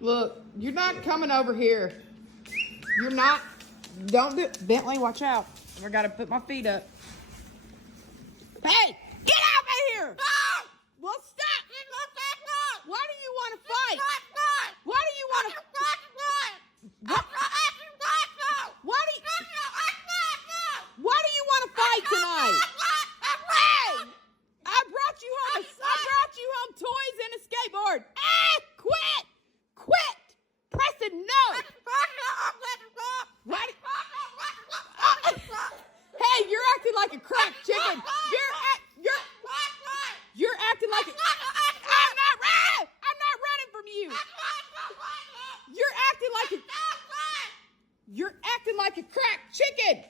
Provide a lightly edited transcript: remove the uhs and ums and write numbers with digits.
Look, you're not coming over here. You're not. Don't do it. Bentley, watch out. I gotta put my feet up. Hey, get out of here! Well, stop! Why do you want to fight? Why do you want to? Why do you want to fight tonight? Hey, I brought you home. I brought you home toys and a skateboard. Quit! Preston, no! What? Hey, you're acting like a cracked chicken. You're acting like a. I'm not running from you. You're acting like a cracked chicken.